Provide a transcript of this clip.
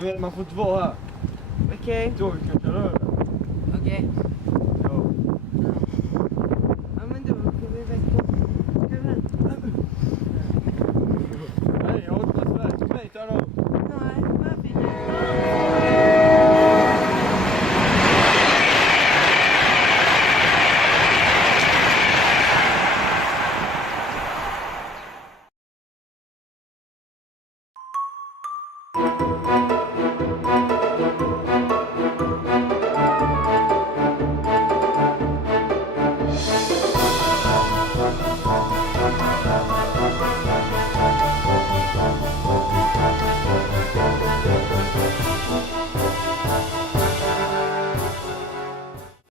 Nu vet man får inte vara här. Okej. Tåget kan köra över. Okej. Ja. Ja men då får vi väcka. Ska vi vänta? Nej, jag har inte varit färdig till mig där då. Nej, varför inte?